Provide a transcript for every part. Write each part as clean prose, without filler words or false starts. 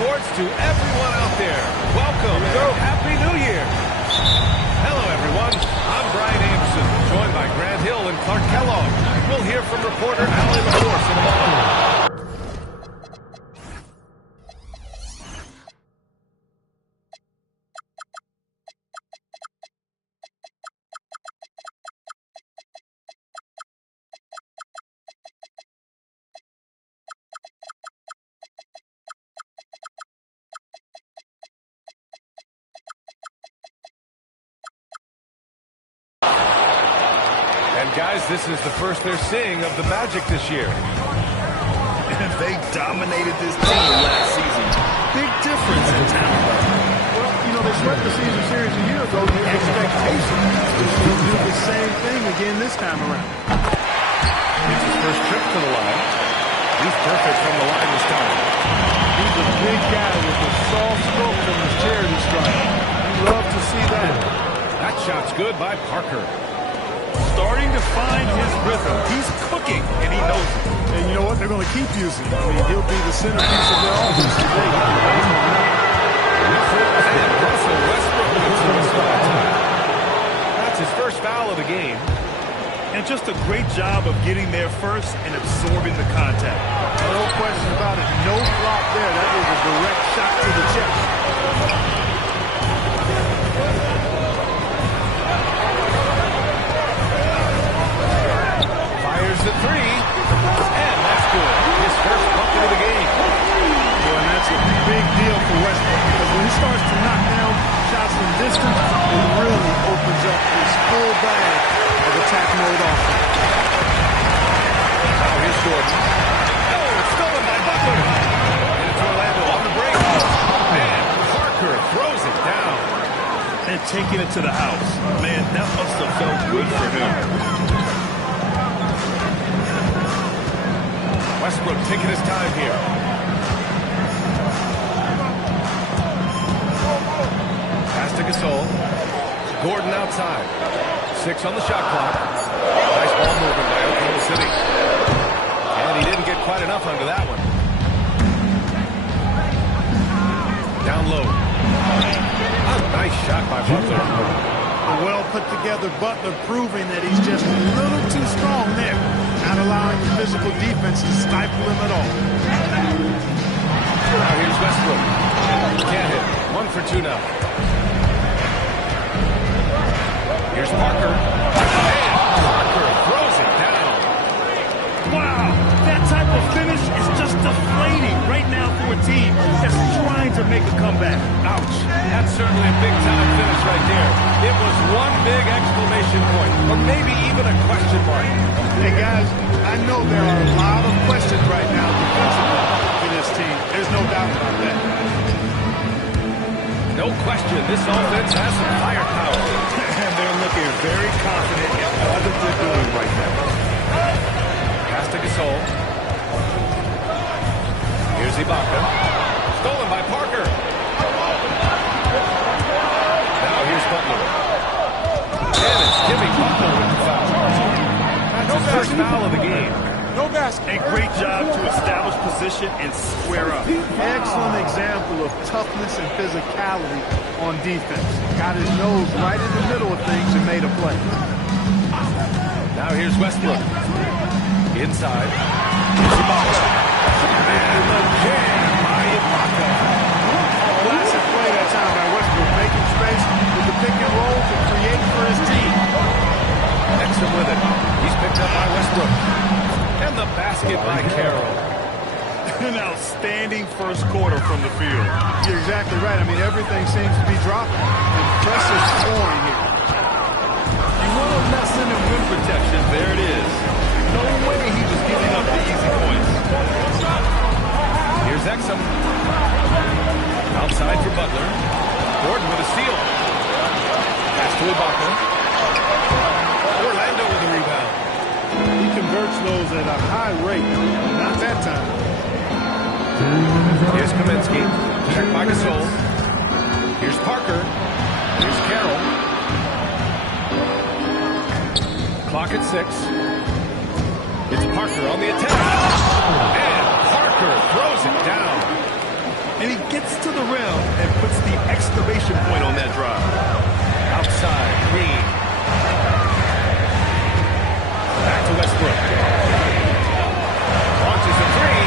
sports to everyone out there. Welcome and Happy New Year. Hello, everyone. I'm Brian Anderson, joined by Grant Hill and Clark Kellogg. We'll hear from reporter Allie LaForce in a moment. Guys, this is the first they're seeing of the Magic this year. And they dominated this team last season. Big difference in talent. Well, you know, they swept the season series a year ago. The expectation is to do the same thing again this time around. It's his first trip to the line. He's perfect from the line this time. He's a big guy with a soft stroke from his charity stripe. You love to see that. That shot's good by Parker. Starting to find his rhythm. He's cooking, and he knows it. And you know what? They're going to keep using him. I mean, he'll be the centerpiece of their offense today. And Russell Westbrook gets in the spot. That's his first foul of the game. And just a great job of getting there first and absorbing the contact. No question about it. No flop there. That was a direct shot to the chest. Fires the three, and that's good. His first bucket of the game. Well, and that's a big deal for Westbrook because when he starts to knock down shots from distance, it really opens up his full bag of attack mode offense. Now here's Jordan. Oh, it's stolen by Butler. And it's Orlando on the break. And Parker throws it down. And taking it to the house. Man, that must have felt good for him. Westbrook taking his time here. Pass to Gasol. Gordon outside. 6 on the shot clock. Nice ball movement by Oklahoma City. And he didn't get quite enough under that one. Down low. A nice shot by Butler. A well-put-together Butler proving that he's just a little too strong there. Not allowing the physical defense to stifle him at all. Now here's Westbrook. Can't hit. 1 for 2 now. Here's Parker. And Parker throws it down. Wow, that type of finish is just deflating right now for a team that's trying to make a comeback. Ouch. That's certainly a big-time finish right there. It was one big exclamation point, or maybe even a question mark. Hey, guys, I know there are a lot of questions right now defensively for this team. There's no doubt about that. No question, this offense has some firepower. And they're looking very confident in all that they're doing right now. Pass to Gasol. Here's Ibaka. Stolen by Parker. Now here's Butler. And it's Jimmy Butler with the foul. That's his first foul of the game. No basket. A great job to establish position and square up. Excellent example of toughness and physicality on defense. Got his nose right in the middle of things and made a play. Now here's Westbrook. Inside. Ibaka. And the jam by Ibaka. Classic play that time by Westbrook, making space with the pick and roll to create for his team. Exum with it. He's picked up by Westbrook. And the basket by Carroll. An outstanding first quarter from the field. You're exactly right. I mean, everything seems to be dropping. Impressive scoring here. You want a lesson in rim protection? There it is. No way he was giving up the easy points. Here's Exum. Outside for Butler. Gordon with a steal. Pass to Ibaka. Orlando with the rebound. He converts those at a high rate. Not that time. Here's Kaminsky. Checked by Gasol. Here's Parker. Here's Carroll. Clock at 6. It's Parker on the attack. And Parker throws it down. And he gets to the rim and puts the exclamation point on that drive. Outside, Green. Back to Westbrook. Launches a three.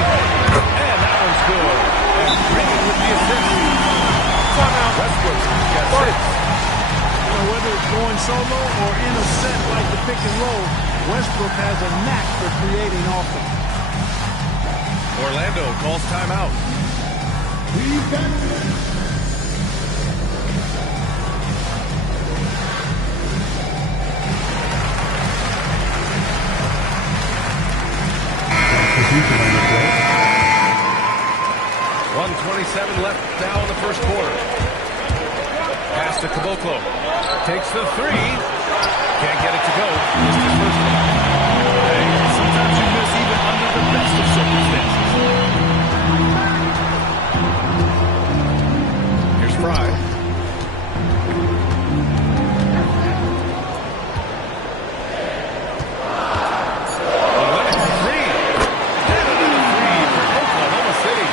And that one's good. And Green with the assist. Timeout. Westbrook got 6. Whether it's going solo or in a set like the pick and roll, Westbrook has a knack for creating offense. Orlando calls timeout. .127 left now in the first quarter. Pass to Caboclo. Takes the three. Can't get it to go. Missed his first one. Hey, sometimes you miss even under the best of circumstances. Here's Fry. Three. And another three for Oklahoma City.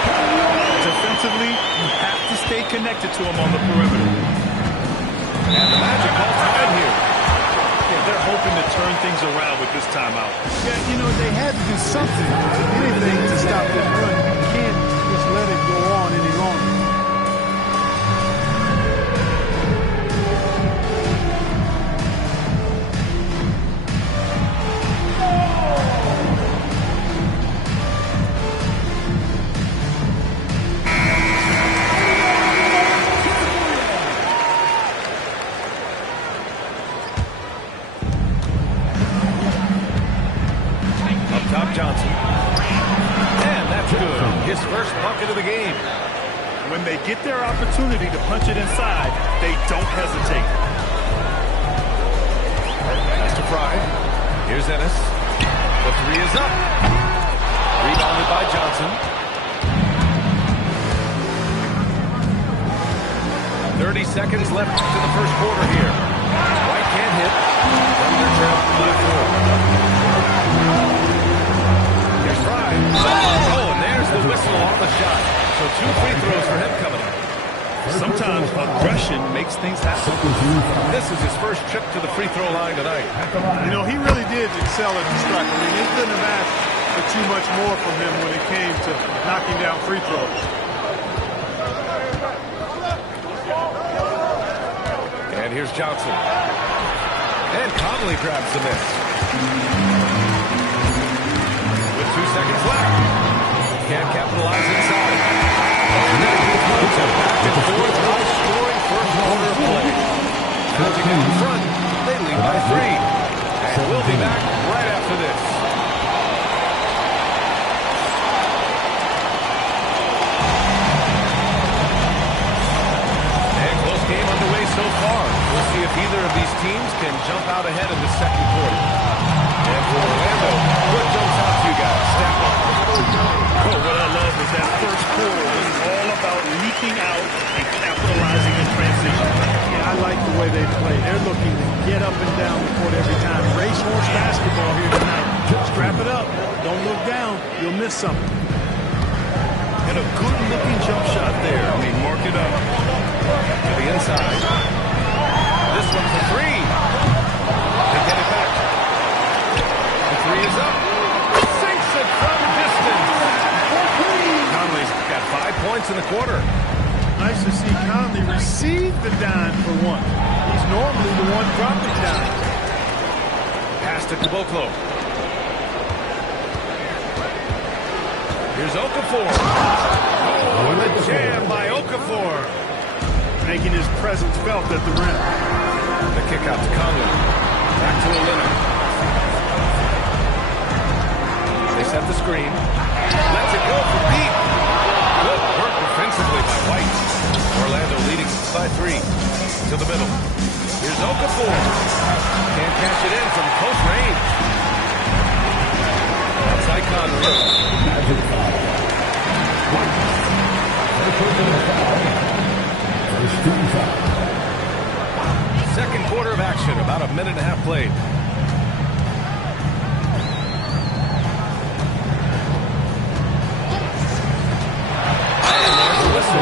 Defensively, you have to stay connected to him on the perimeter. And the Magic call time here. Yeah, they're hoping to turn things around with this timeout. Yeah, you know, they had to do something, anything to stop this run. You can't just let it go on any longer. Johnson. And that's good. His first bucket of the game. When they get their opportunity to punch it inside, they don't hesitate. Pass to Fry. Here's Ennis. The three is up. Rebounded by Johnson. 30 seconds left to the first quarter here. White can't hit. Thunder trail by 4. Here's Fry. Oh, and there's the whistle on the shot. So 2 free throws for him coming up. Sometimes aggression makes things happen. This is his first trip to the free throw line tonight. You know, he really did excel at the stripe. I mean, he couldn't have asked for too much more from him when it came to knocking down free throws. And here's Johnson. And Conley grabs the miss. With 2 seconds left. Can't capitalize inside. It's a back and forth high-scoring first quarter of play. Magic in front. They lead by 3. And we'll be back right after this. And close game underway so far. We'll see if either of these teams can jump out ahead in the second quarter. And for Orlando, what jumps out to you guys? Stat line. Oh, what I love is that first quarter was all about leaking out and capitalizing in transition. Yeah, I like the way they play. They're looking to get up and down the court every time. Racehorse basketball here tonight. Strap it up. Don't look down. You'll miss something. And a good-looking jump shot there. I mean, mark it up. To the inside. This one for 3. They get it back. The 3 is up. Sinks it from distance. Conley's got 5 points in the quarter. Nice to see Conley receive the dime for one. He's normally the one dropping dime. Pass to Caboclo. Here's Okafor. Oh, and the jam by Okafor. Making his presence felt at the rim. The kick out to Conley. Back to Olina. They set the screen. Lets it go for deep. Good work defensively by White. Orlando leading by 3. To the middle. Here's Okafor. Can't cash it in from close range. Outside Conley. Magic foul. Second quarter of action, about a minute and a half played. And there's a whistle.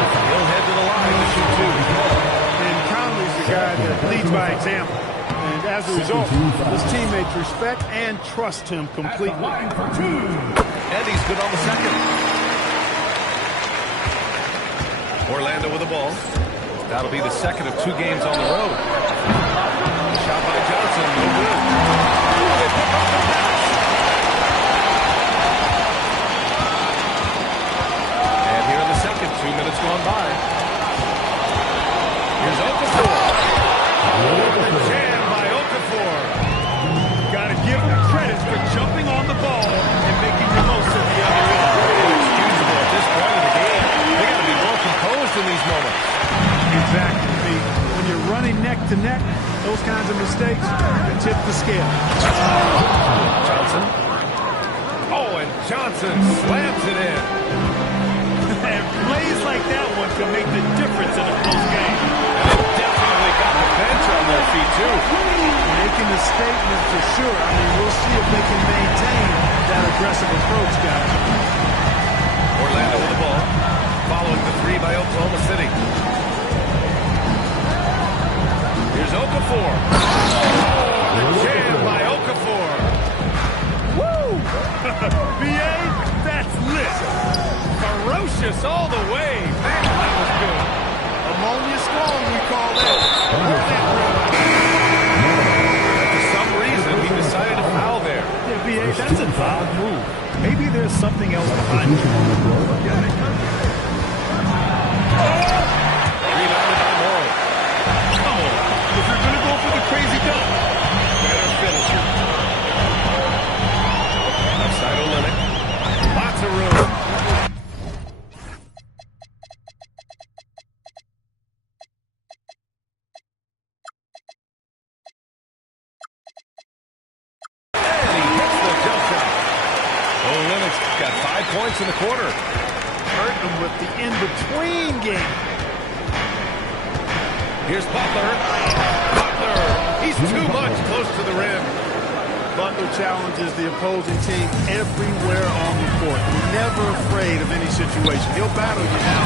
leads by example. And as a result, his teammates respect and trust him completely. And he's good on the second. Orlando with the ball. That'll be the second of 2 games on the road. Shot by Johnson, no good. They pick up the pass. And here in the second, 2 minutes gone by. Here's Okafor. The jam by Okafor. Got to give him credit for jumping on the ball and making the most of the other end. Inexcusable at this point of the game. They got to be more composed in these moments. Exactly, Pete. When you're running neck to neck, those kinds of mistakes can tip the scale. Johnson. Oh, and Johnson slams it in. And plays like that one can make the difference in a close game. And they definitely got the bench on their feet, too. Making a statement for sure. I mean, we'll see if they can maintain that aggressive approach, guys. Orlando with the ball. Following the 3 by Oklahoma City. Here's Okafor. The jam by Okafor. Woo! B.A., that's lit. Ferocious all the way. Man, that was good. Ammonia strong, we call that. For some reason, he decided to foul there. Yeah, B.A., that's an odd move. Maybe there's something else behind it. Rebounded by Morrow. Come on. If you're going to go for the crazy dunk, Better finisher. Outside Olynyk. Lots of room. And he hits the jump shot. Olynyk's got 5 points in the quarter. Hurt them with the in-between game. Here's Butler. Butler. He's too much close to the rim. Butler challenges the opposing team everywhere on the court. Never afraid of any situation. He'll battle you now.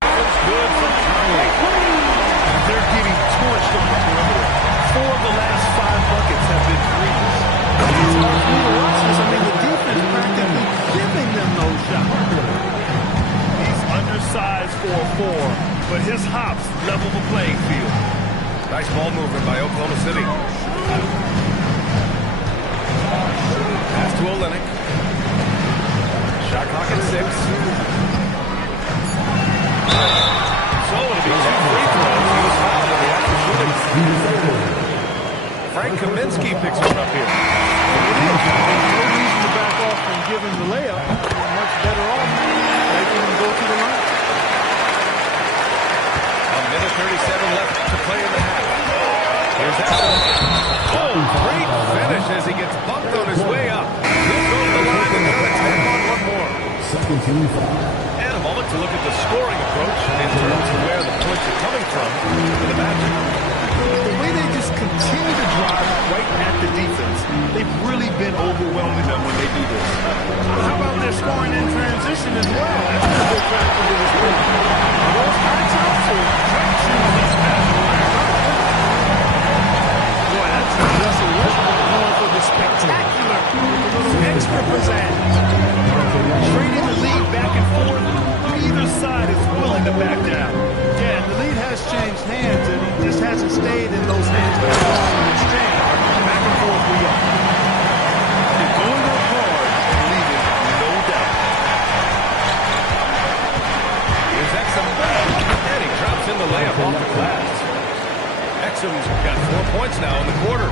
Good from Conley. they're getting torched on the perimeter. 4 of the last 5 buckets have been threes. It's hard for me to watch this. I mean, the defense practically giving them those shots. He's undersized for a 4, but his hops level the playing field. Nice ball movement by Oklahoma City. Pass to Olynyk. Shot clock at 6. So it'll be 2 free throws. He was fouled in the after shooting. Frank Kaminsky picks one up here. No reason to back off from giving the layup. Much better off making them go to the line. A minute 37 left to play in the half. Here's Exum. Oh, great finish as he gets bumped on his way up. He'll go to the line and try to tap on one more. Second team foul. And a moment to look at the scoring approach in terms of where the points are coming from for the Magic. The way they just continue to drive right at the defense, they've really been overwhelming them when they do this. How about their scoring in transition as well? That's a good factor to this team. Those matchups are great shoes this past boy, that's Russell Westbrook going for the spectacular, with a little extra pizzazz. Trading the lead back and forth, either side is willing to back down. Yeah, and the lead has changed hands, and he just hasn't stayed in those hands very long in exchange. Back and forth we are. They're going up hard and leaving, no doubt. Here's Exum. And he drops in the layup off the glass. Exum's got 4 points now in the quarter.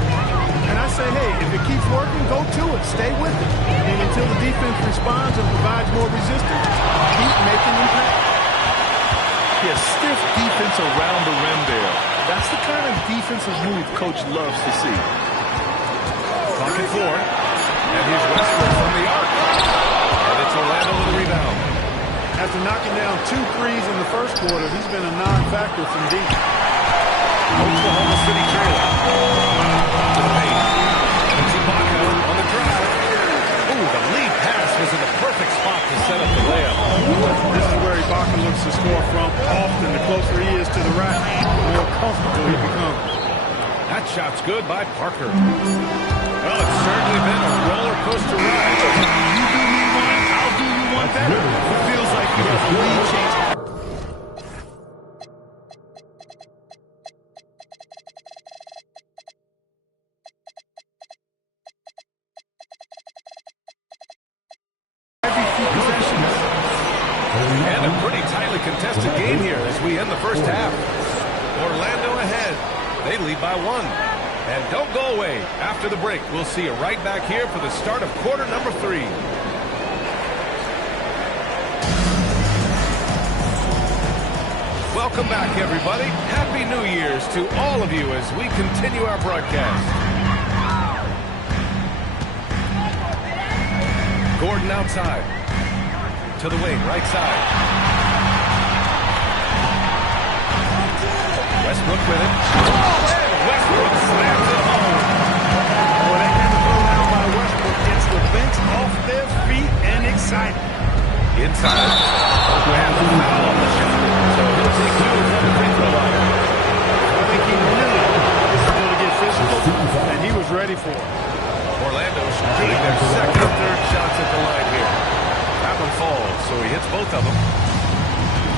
And I say, hey, if it keeps working, go to it. Stay with it. And until the defense responds and provides more resistance, keep making them pay. Yeah, stiff defense around the rim there. That's the kind of defensive move Coach loves to see. Clock at 4. And here's Westbrook from the arc. And it's Orlando with a rebound. After knocking down 2 threes in the first quarter, he's been a non-factor from deep. Oklahoma City trailing. To the paint. Ibaka on the drive. Ooh, the lead pass was in the perfect spot to set up the layup. looks to score from. Often, the closer he is to the rack, the more comfortable he becomes. That shot's good by Parker. Well, it's certainly been a roller coaster ride. You do me one, I'll do you one better. It feels like you have a lead change. And a pretty tightly contested game here as we end the first half. Orlando ahead. They lead by 1. And don't go away. After the break, we'll see you right back here for the start of quarter number 3. Welcome back, everybody. Happy New Year's to all of you as we continue our broadcast. Gordon outside. To the wing, right side. Westbrook with it. And Westbrook slams it home. Boy, that kind of throw down by Westbrook gets the bench off their feet and excited. Inside. And the foul on the shot. So he'll take 2 from the free throw line. I think he knew this was going to get physical, and he was ready for it. Orlando shooting their second and third shots at the line here. That one falls, so he hits both of them.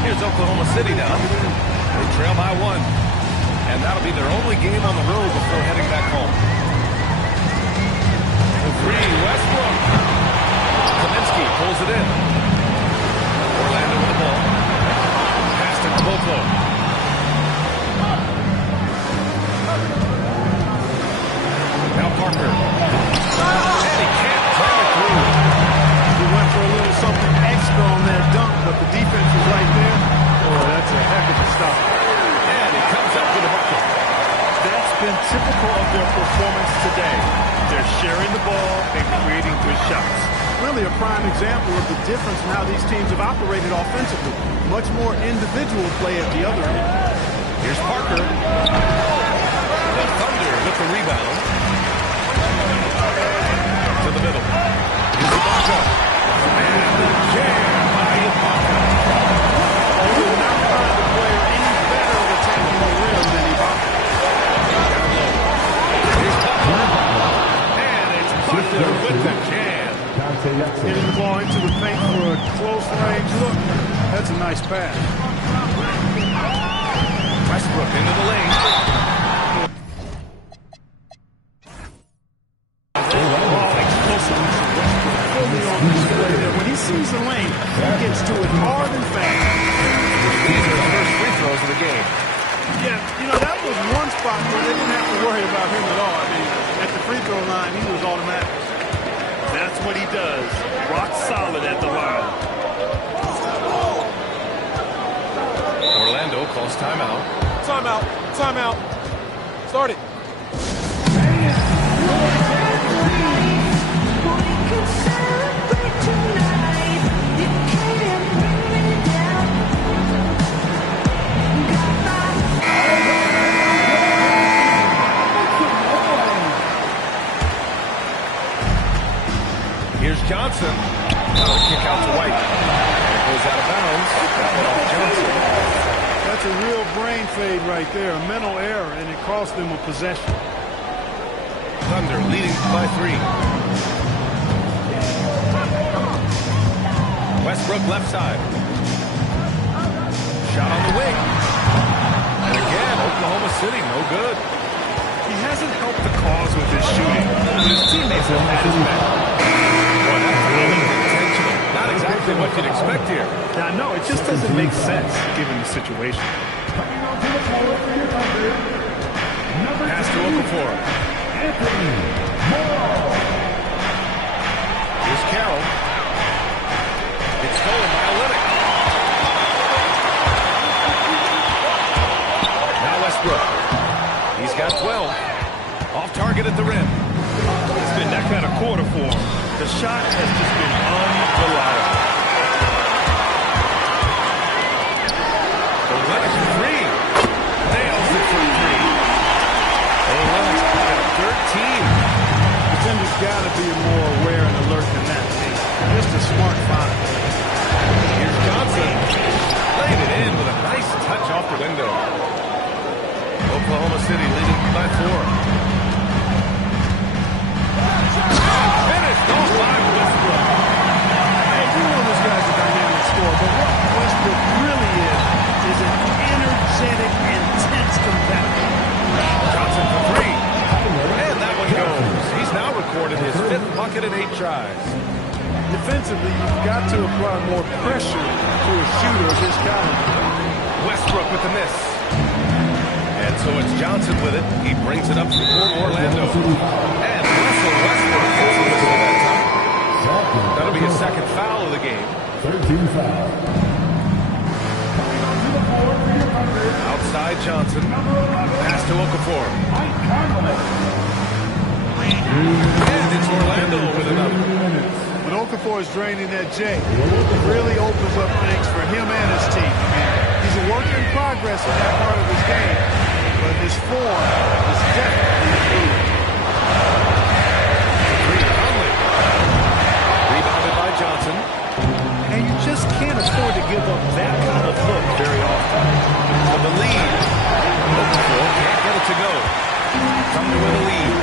Here's Oklahoma City now. They trail by 1. And that'll be their only game on the road before heading back home. The 3, Westbrook. Kaminsky pulls it in. Orlando with the ball. Pass to Caboclo. Now Parker. And he can't turn it through. He went for a little something extra on that dunk, but the defense was right there. Oh, that's a heck of a stop. And he comes up with a bucket. That's been typical of their performance today. They're sharing the ball and creating good shots. Really a prime example of the difference in how these teams have operated offensively. Much more individual play at the other end. Here's Parker. The Thunder with the rebound. To the middle. Here's Ibaka. And the jam by Ibaka. You would not find a player any better at attacking the rim than Ibaka. Here's Butler. And it's Butler with the jam. Getting the ball into the paint for a close range look. That's a nice pass. Westbrook into the lane. Explosiveness of Westbrook fully on display there. When he sees the lane, he gets to it hard and fast. These are the first free throws of the game. Yeah, you know, that was one spot where they didn't have to worry about him at all. I mean, at the free throw line, he was automatic. That's what he does. Rock solid at the line. Orlando calls timeout. Timeout. Timeout. Start it. Here's Johnson. Kick out to White. It goes out of bounds. That one off Johnson. That's a real brain fade right there, a mental error, and it cost them a possession. Thunder leading by 3. Westbrook left side. Shot on the wing. And again, Oklahoma City, no good. He hasn't helped the cause with his shooting, but his teammates have had his back. Well, that foul is intentional. Not exactly what you'd expect here. Now, no, it just doesn't make sense given the situation. Pass to Okafor. Here's Carroll. It's stolen by Olynyk. Now Westbrook. He's got 12. Off target at the rim. It's been that kind of quarter for him. The shot has just been unreliable. Olynyk for 3. Nails it for 3. Olynyk's got 13. Defenders got to be more aware and alert than that. Just a smart find. Here's Johnson. Laid it in with a nice touch off the window. Oklahoma City leading by 4. Finished off by Westbrook. Hey, you know this guy's a dynamic scorer, but what Westbrook really is an energetic, intense competitor. Johnson for 3. And that one goes. He's now recorded his 5th bucket in 8 tries. Defensively, you've got to apply more pressure to a shooter of this caliber. Westbrook with the miss. And so it's Johnson with it. He brings it up for Orlando. And Russell Westbrook gets the whistle that time. That'll be his 2nd foul of the game. 13 foul. Outside Johnson. Pass to Okafor. And it's Orlando with another. When Okafor is draining that J, it really opens up things for him and his team. I mean, he's a work in progress in that part of his game, but his form is definitely improved. Rebounded by Johnson. And you just can't afford to give up that kind of look very often. For the lead. Okafor can't get it to go. Thunder with a lead.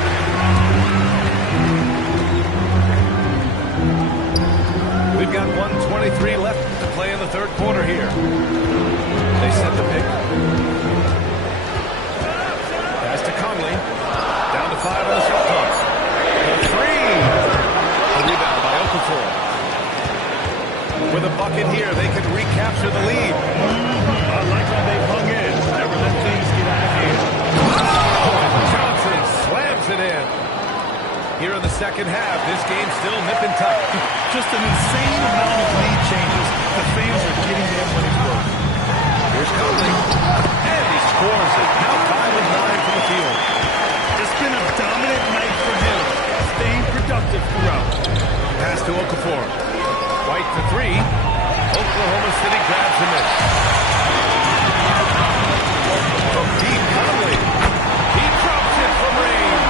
We've got 1:23 left to play in the 3rd quarter here. They set the pick. Pass to Conley. Down to 5 on the shot clock. The 3. A rebound by Okafor. With a bucket here, they can recapture the lead. I like how they hung in. Never let things get out of hand. Johnson slams it in. Here in the 2nd half, this game's still nip and tuck. Just an insane amount of lead changes. The fans are getting their money's worth. Here's Conley. And he scores it. Now 5 of 9 from the field. It's been a dominant night for him. Staying productive throughout. Pass to Okafor. White for 3. Oklahoma City grabs a miss. From deep, Conley. He drops it from range.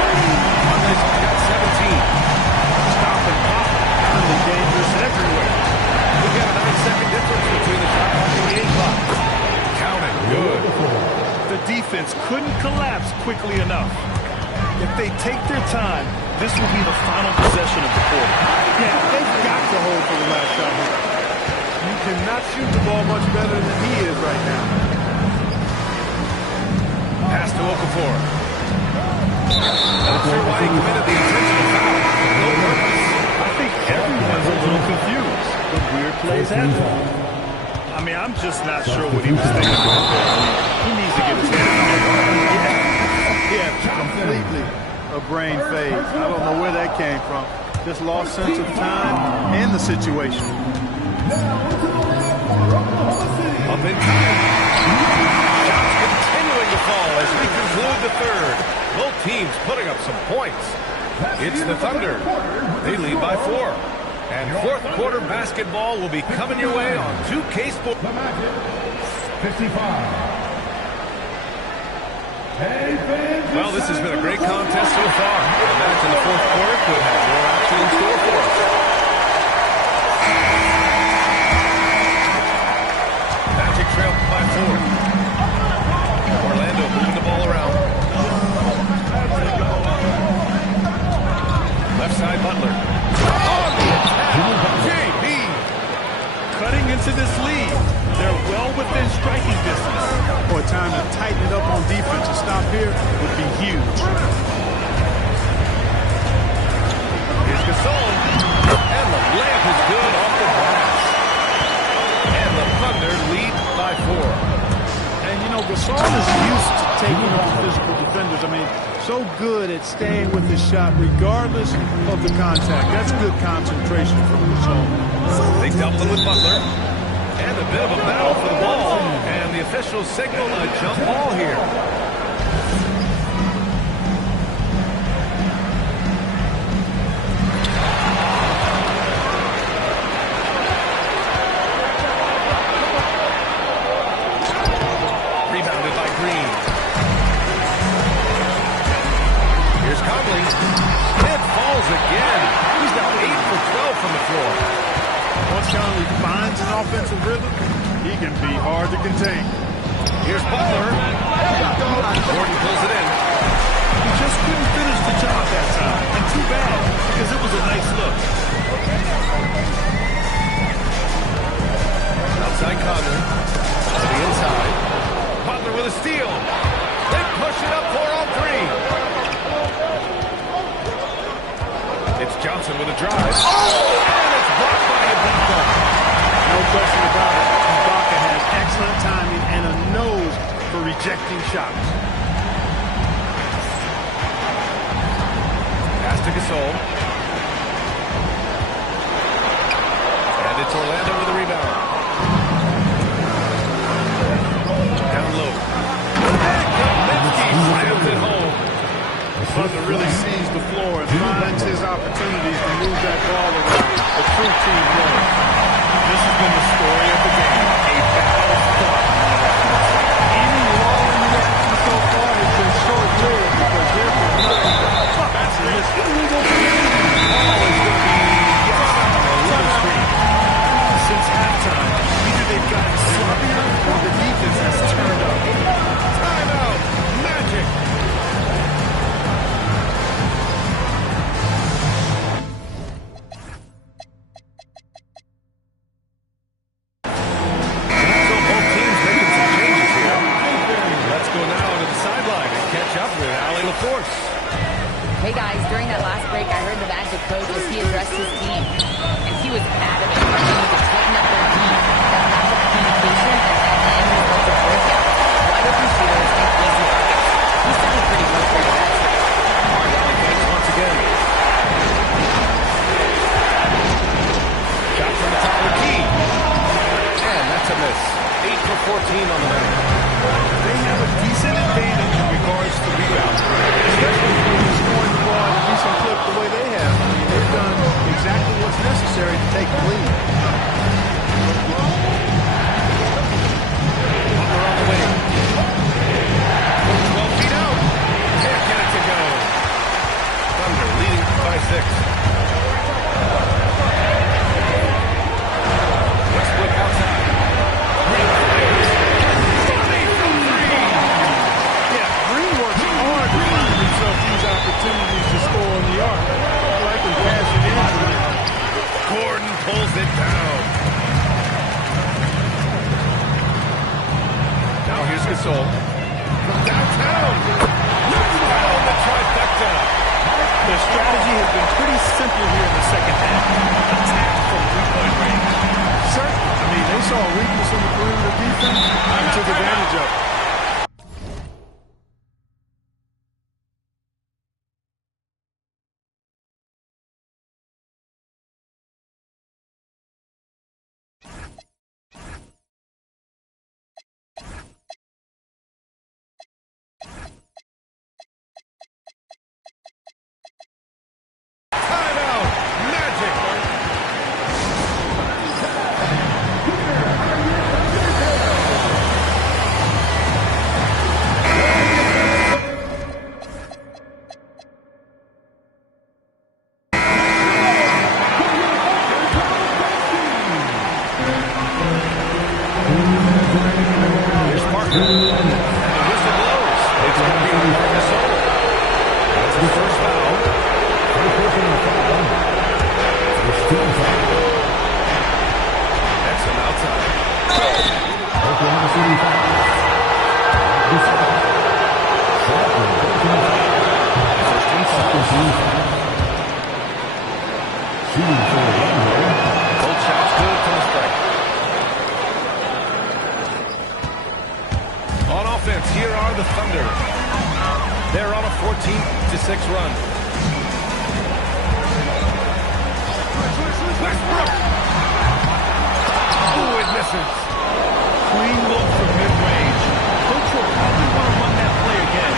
Conley's got 17. Stop and pop. Conley dangerous everywhere. We've got a 9-second difference between the shot clock and the 8 clock. Count it. Good. The defense couldn't collapse quickly enough. If they take their time, this will be the final possession of the quarter. Yeah, they've got to hold for the last shot here. You cannot shoot the ball much better than he is right now. Pass to Okafor. Not sure why he committed the intentional foul. No purpose. I think everyone's a little confused. The weird plays happen. I mean, I'm just not sure what he was thinking right there. He needs to get his head out. Yeah, completely a brain phase. I don't know where that came from. Just lost sense of time and the situation. Up in time. Shots continuing to fall as we conclude the 3rd. Both teams putting up some points. It's the Thunder. They lead by 4. And 4th quarter basketball will be coming your way on 2K Sports. 55. Well, this has been a great contest so far. The match in the 4th quarter could have more action in store for us. Magic trail by 4. Orlando moving the ball around. Left side, Butler. On the attack, JB. Cutting into this lead. They're well within striking distance. Boy, time to tighten it up on defense. A stop here would be huge. Here's Gasol. And the layup is good off the glass. And the Thunder lead by 4. And, you know, Gasol is used to taking on physical defenders. I mean, so good at staying with his shot regardless of the contact. That's good concentration from Gasol. They double it with Butler. And a bit of a battle for the ball. And the officials signal a jump ball here. Rebounded by Green. Here's Conley. It falls again. He's now 8 for 12 from the floor. Once he finds an offensive rhythm, he can be hard to contain. Here's Butler. Gordon pulls it in. He just couldn't finish the job that time. And too bad, because it was a nice look. Outside Conley. To the inside. Butler with a steal. They push it up 4 on 3. It's Johnson with a drive. Oh! And it's blocked by Ibaka. No question about it. Ibaka has excellent timing and a nose for rejecting shots. Pass to Gasol. And it's Orlando with a rebound. Down low. And Kaminsky slams it home. Butler really sees the floor and finds his opportunities to move that ball around. A true team player. This has been the story of the game. A battle fought. Any lull in the action so far has been short-lived because there's been nothing but buckets in this illegal game. Oh, it's going to be a little screen. Since halftime, either they've gotten sloppier or the defense has turned up. Timeout. Magic. So both teams making some changes here. Let's go now to the sideline and catch up with Allie LaForce. Hey guys, during that last break, I heard the Magic coach as he addressed his team, and he was adamant that they need to tighten up their team. That lack of communication and that end result of breakouts. Wide open shooters and easy buckets. He sounded pretty frustrated actually. Allie thanks once again. Shot from the top of the key. And that's a miss. 8 for 14 on the night. They have a decent advantage in regards to rebounds. Especially when you're scoring the ball at a decent clip the way they have. I mean, they've done exactly what's necessary to take the lead. Butler on the wing. 12 feet out. Can't get it to go. Thunder leading by 6. Westbrook outside. Green fires. Funny from 3. Yeah, Green works hard to find himself these opportunities to score on the arc. I can pass it in to him. Gordon pulls it down. Now here's Gasol. From downtown. Knocks down the trifecta. Their strategy has been pretty simple here in the second half. Attack from three-point range. Certainly. I mean, they saw a weakness in the perimeter defense and took advantage of it. Timeout. Magic. Here's Parker. And the whistle blows. It's going to be on Gasol. That's his first foul. Exum outside. First and 5. Both shots good from the strike. On offense, here are the Thunder. They're on a 14-6 run. Westbrook. Oh, it misses. Clean look from mid-range. Coach will probably want to run that play again.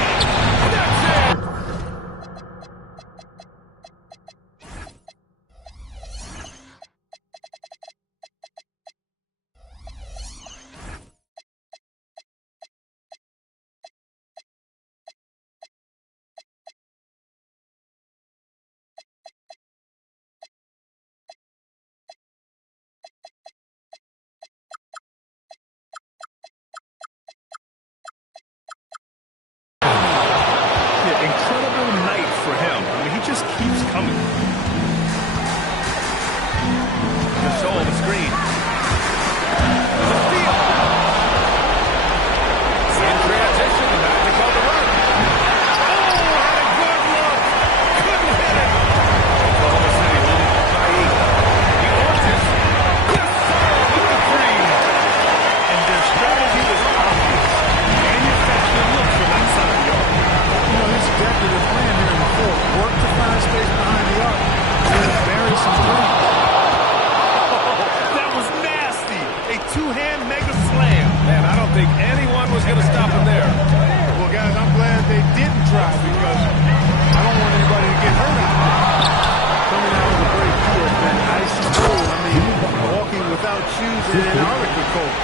it in Arlington Cold.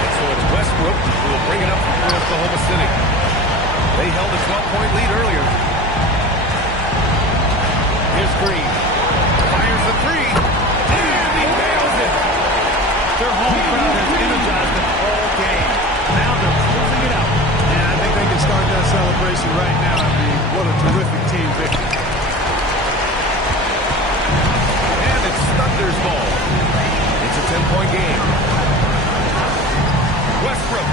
And so it's Westbrook who will bring it up for Oklahoma City. They held a 12-point lead earlier. Here's Green. Fires the three. And he nails it. Their home crowd has energized them all game. Now they're closing it out. And I think they can start that celebration right now. I mean, what a terrific team victory. And it's Thunder's ball. It's a 10-point game. Westbrook